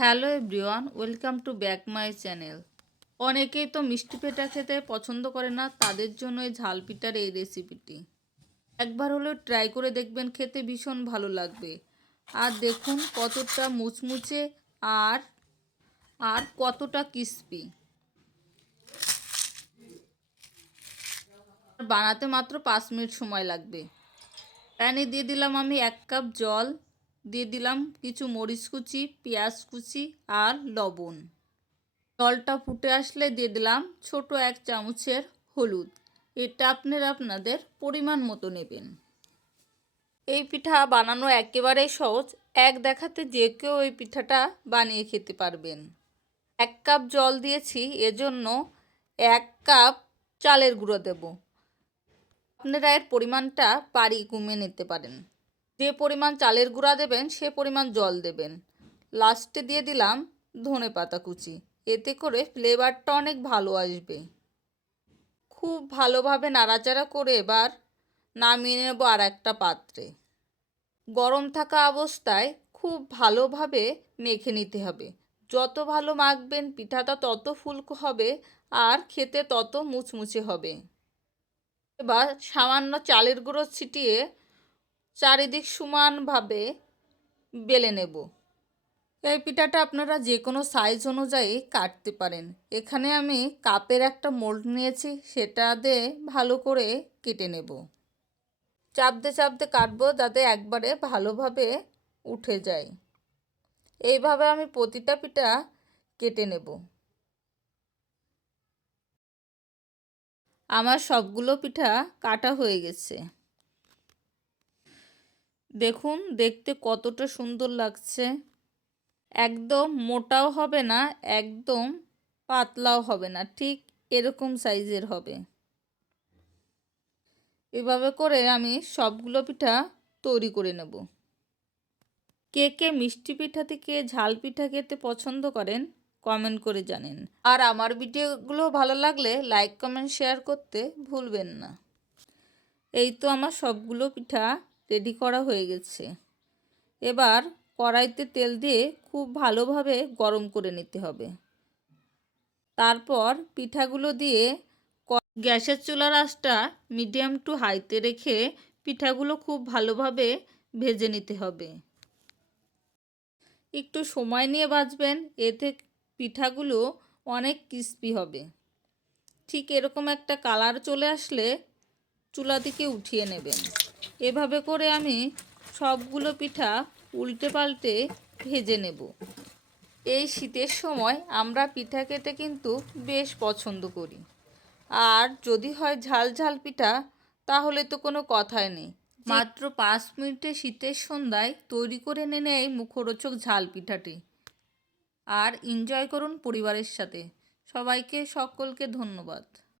Hello everyone, welcome to back my channel. অনেকেই তো মিষ্টি পিঠা খেতে পছন্দ করে না, তাদের জন্য এই ঝাল পিঠার এই রেসিপিটি একবার হলেও ট্রাই করে দেখবেন, খেতে ভীষণ ভালো লাগবে। আর দেখুন কতটা মুচমুচে আর আর কতটা ক্রিস্পি। বানাতে মাত্র 5 মিনিট সময় লাগবে। প্যানে দিয়ে দিলাম আমি 1 কাপ জল, দিয়ে দিলাম কিছু মরিচ কুচি, পেঁয়াজ কুচি আর লবণ। জলটা ফুটে আসলে দিয়ে দিলাম ছোট 1 চামচের হলুদ। এটা আপনাদের পরিমাণ মতো নেবেন। এই পিঠা বানানো একেবারেই সহজ, এক দেখাতে যে কেউ এই পিঠাটা বানিয়ে খেতে পারবেন। 1 কাপ জল দিয়েছি, এজন্য 1 কাপ চালের গুঁড়ো দেব। আপনারা এর পরিমাণটা বাড়িয়ে কমিয়ে নিতে পারেন। যে পরিমাণ চালের গুঁড়া দেবেন সে পরিমাণ জল দেবেন। লাস্টে দিয়ে দিলাম ধনেপাতা কুচি, এতে করে ফ্লেভারটা অনেক ভালো আসবে। খুব ভালোভাবে নাড়াচাড়া করে এবার নামিয়ে নেব আর একটা পাত্রে। গরম থাকা অবস্থায় খুব ভালোভাবে মেখে নিতে হবে। যত ভালো মাখবেন পিঠাটা তত ফুলকো হবে আর খেতে তত মুচমুচে হবে। এবার সামান্য চালের গুঁড়ো ছিটিয়ে চারিদিক সমানভাবে বেলে নেব। এই পিঠাটা আপনারা যে কোনো সাইজ অনুযায়ী কাটতে পারেন। এখানে আমি কাপের একটা মোল্ড নিয়েছি, সেটা দিয়ে ভালো করে কেটে নেব। চাপতে চাপতে কাটবো যাতে একবারে ভালোভাবে উঠে যায়। এইভাবে আমি প্রতিটা পিঠা কেটে নেব। আমার সবগুলো পিঠা কাটা হয়ে গেছে। দেখুন দেখতে কতটা সুন্দর লাগছে। একদম মোটাও হবে না, একদম পাতলাও হবে না, ঠিক এরকম সাইজের হবে। এভাবে করে আমি সবগুলো পিঠা তৈরি করে নেব। কে কে মিষ্টি পিঠা থেকে ঝাল পিঠা খেতে পছন্দ করেন কমেন্ট করে জানেন। আর আমার ভিডিওগুলো ভালো লাগলে লাইক কমেন্ট শেয়ার করতে ভুলবেন না। এই তো আমার সবগুলো পিঠা রেডি করা হয়ে গেছে। এবার কড়াইতে তেল দিয়ে খুব ভালোভাবে গরম করে নিতে হবে। তারপর পিঠাগুলো দিয়ে গ্যাসের চুলার আঁচটা মিডিয়াম টু হাইতে রেখে পিঠাগুলো খুব ভালোভাবে ভেজে নিতে হবে। একটু সময় নিয়ে ভাজবেন, এতে পিঠাগুলো অনেক ক্রিস্পি হবে। ঠিক এরকম একটা কালার চলে আসলে চুলা থেকে উঠিয়ে নেবেন। এভাবে করে আমি সবগুলো পিঠা উল্টে পাল্টে ভেজে নেব। এই শীতের সময় আমরা পিঠা খেতে কিন্তু বেশ পছন্দ করি। আর যদি হয় ঝাল ঝাল পিঠা তাহলে তো কোনো কথাই নেই। মাত্র 5 মিনিটে শীতের সন্ধ্যায় তৈরি করে নিন এই মুখরোচক ঝাল পিঠাটি। আর এনজয় করুন পরিবারের সাথে। সকলকে ধন্যবাদ।